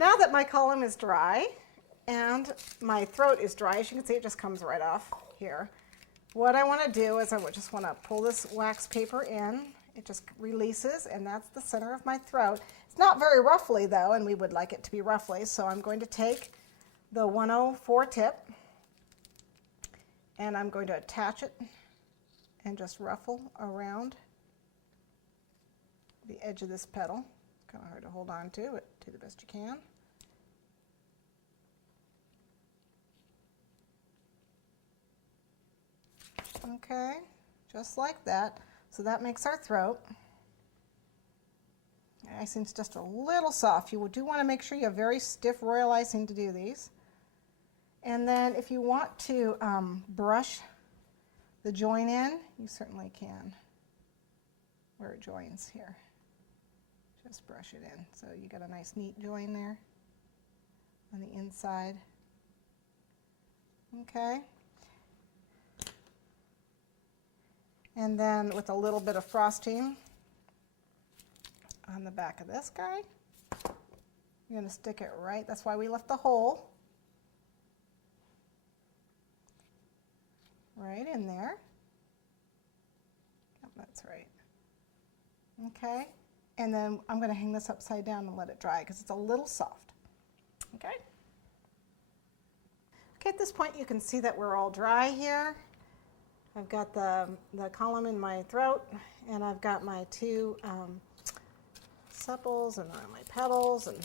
Now that my column is dry and my throat is dry, as you can see, it just comes right off here. What I want to do is I just want to pull this wax paper in. It just releases, and that's the center of my throat. It's not very ruffly though, and we would like it to be ruffly, so I'm going to take the 104 tip and I'm going to attach it and just ruffle around the edge of this petal. Kind of hard to hold on to, but do the best you can. Okay, just like that. So that makes our throat. Icing's just a little soft. You do want to make sure you have very stiff royal icing to do these. And then if you want to brush the join in, you certainly can. Where it joins here. Just brush it in. So you got a nice neat join there on the inside. Okay. And then with a little bit of frosting on the back of this guy, you're going to stick it right, that's why we left the hole, right in there. Yep, that's right. Okay, and then I'm going to hang this upside down and let it dry because it's a little soft. Okay. Okay, at this point you can see that we're all dry here. I've got the column in my throat, and I've got my two sepals and my petals, and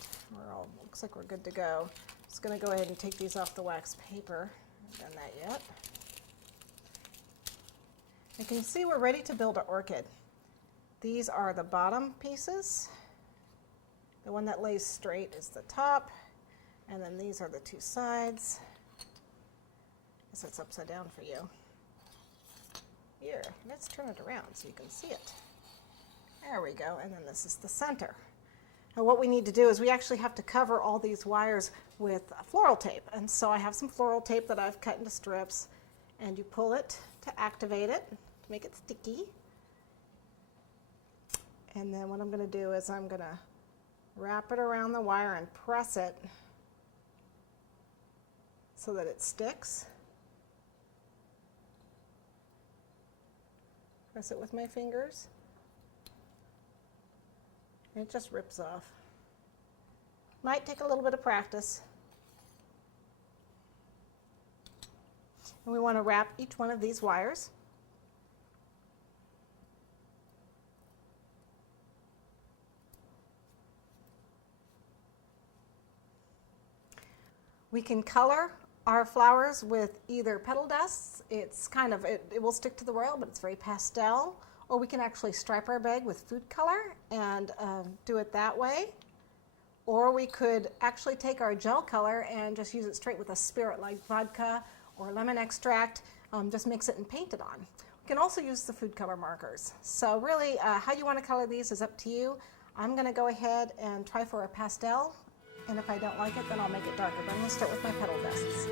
looks like we're good to go. I'm just going to go ahead and take these off the wax paper. I haven't done that yet. You can see we're ready to build an orchid. These are the bottom pieces. The one that lays straight is the top, and then these are the two sides. I guess it's upside down for you. Here, let's turn it around so you can see it. There we go, and then this is the center. Now what we need to do is we actually have to cover all these wires with floral tape, and so I have some floral tape that I've cut into strips, and you pull it to activate it, to make it sticky. And then what I'm going to do is I'm going to wrap it around the wire and press it so that it sticks. Press it with my fingers, and it just rips off. Might take a little bit of practice. And we want to wrap each one of these wires. We can color our flowers with either petal dusts. It's kind of, it will stick to the royal, but it's very pastel. Or we can actually stripe our bag with food color and do it that way. Or we could actually take our gel color and just use it straight with a spirit like vodka or lemon extract, just mix it and paint it on. We can also use the food color markers. So really, how you want to color these is up to you. I'm going to go ahead and try for a pastel. And if I don't like it, then I'll make it darker. But I'm going to start with my petal dusts.